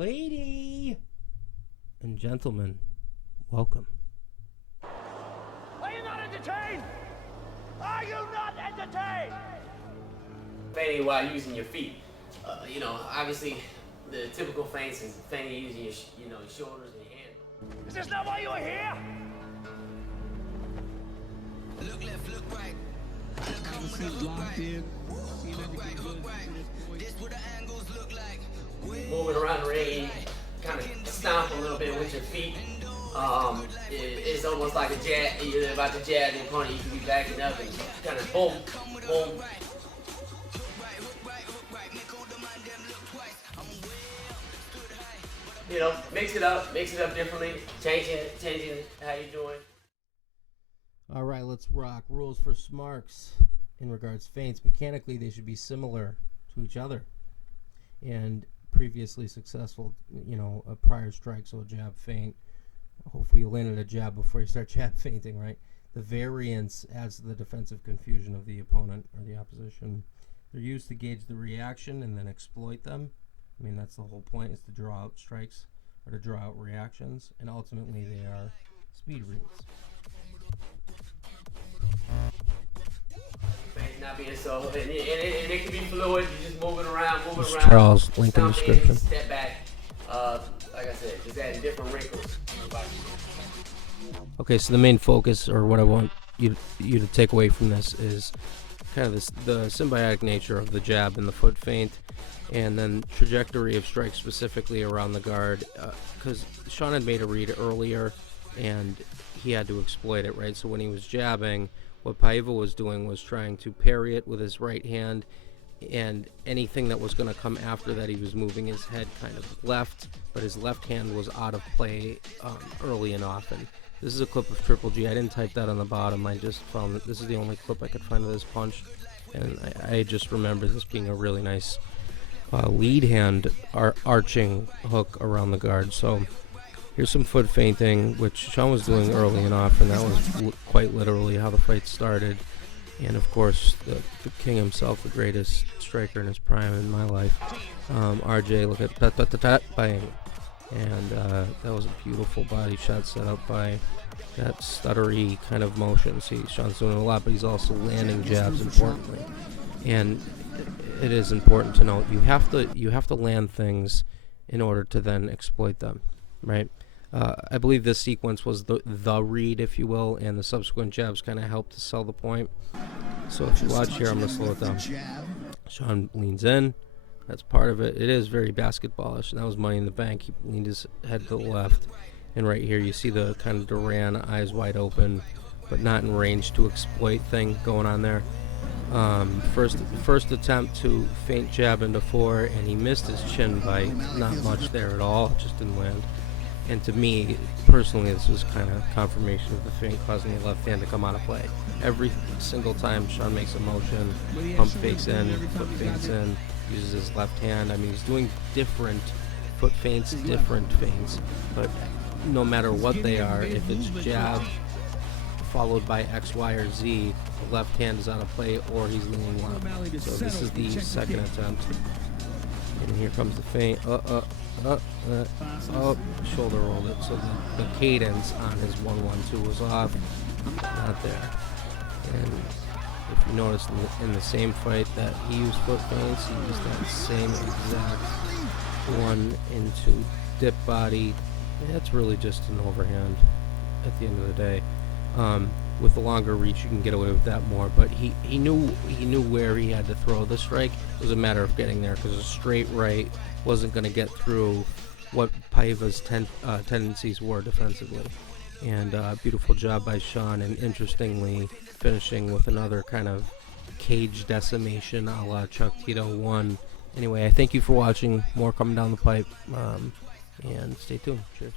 Lady and gentlemen, welcome. Are you not entertained? Are you not entertained? Feinting while using your feet. Obviously, the typical feints is feinting using your, your shoulders and your hand. Is this not why you are here? Look left, look right. Look right. This what the angles look like. Moving around the ring, kind of stomp a little bit with your feet. It's almost like a jab. You're about to jab the opponent. You can be backing up and kind of boom, boom. Mix it up differently, changing how you're doing. All right, let's rock. Rules for smarks in regards to feints. Mechanically, they should be similar to each other. And previously successful, a prior strike, so a jab feint. Hopefully you landed a jab before you start jab feinting, right? The variance adds to the defensive confusion of the opponent or the opposition. They're used to gauge the reaction and then exploit them. I mean, that's the whole point, is to draw out strikes or to draw out reactions, and ultimately they are speed reads. Not being so, and it can be fluid. You're just moving around. Charles, link in the description. Step back. Like I said, just adding different wrinkles. Okay, so the main focus, or what I want you to take away from this, is kind of the symbiotic nature of the jab and the foot feint, and then trajectory of strikes specifically around the guard. Because Sean had made a read earlier, and he had to exploit it, right? So when he was jabbing, what Paiva was doing was trying to parry it with his right hand, and anything that was going to come after that, he was moving his head kind of left, but his left hand was out of play early and often. This is a clip of Triple G. I didn't type that on the bottom. I just found that this is the only clip I could find of this punch, and I just remember this being a really nice lead hand arching hook around the guard. So here's some foot feinting, which Sean was doing early and often. That was quite literally how the fight started. And of course, the king himself, the greatest striker in his prime in my life, RJ, look at that, bang. And that was a beautiful body shot set up by that stuttery kind of motion. See, Sean's doing a lot, but he's also landing jabs importantly. And it is important to note, you have to land things in order to then exploit them, right? I believe this sequence was the read, if you will, and the subsequent jabs kind of helped to sell the point. So if you watch here, I'm going to slow it down. Sean leans in. That's part of it. It is very basketballish, and that was Money in the Bank. He leaned his head to the left. And right here, you see the kind of Duran, eyes wide open, but not in range to exploit thing going on there. First attempt to feint jab into 4, and he missed his chin by not much there at all. It just didn't land. And to me, personally, this was kind of confirmation of the feint causing the left hand to come out of play. Every single time Sean makes a motion, pump fakes in, foot feints in, uses his left hand. I mean, he's doing different foot feints, different feints, but no matter what they are, if it's jab followed by X, Y, or Z, the left hand is out of play or he's leaning left. So this is the second attempt. And here comes the feint. Shoulder rolled it. So the cadence on his 1-1-2 was off. Not there. And if you notice in the same fight that he used foot feints, he used that same exact one into dip body. That's really just an overhand at the end of the day. With the longer reach, you can get away with that more, but he knew where he had to throw the strike. It was a matter of getting there, because a straight right wasn't going to get through what Paiva's tendencies were defensively. And beautiful job by Sean, and interestingly finishing with another kind of cage decimation a la Chuck Tito 1. Anyway, I thank you for watching. More coming down the pipe, and stay tuned. Cheers.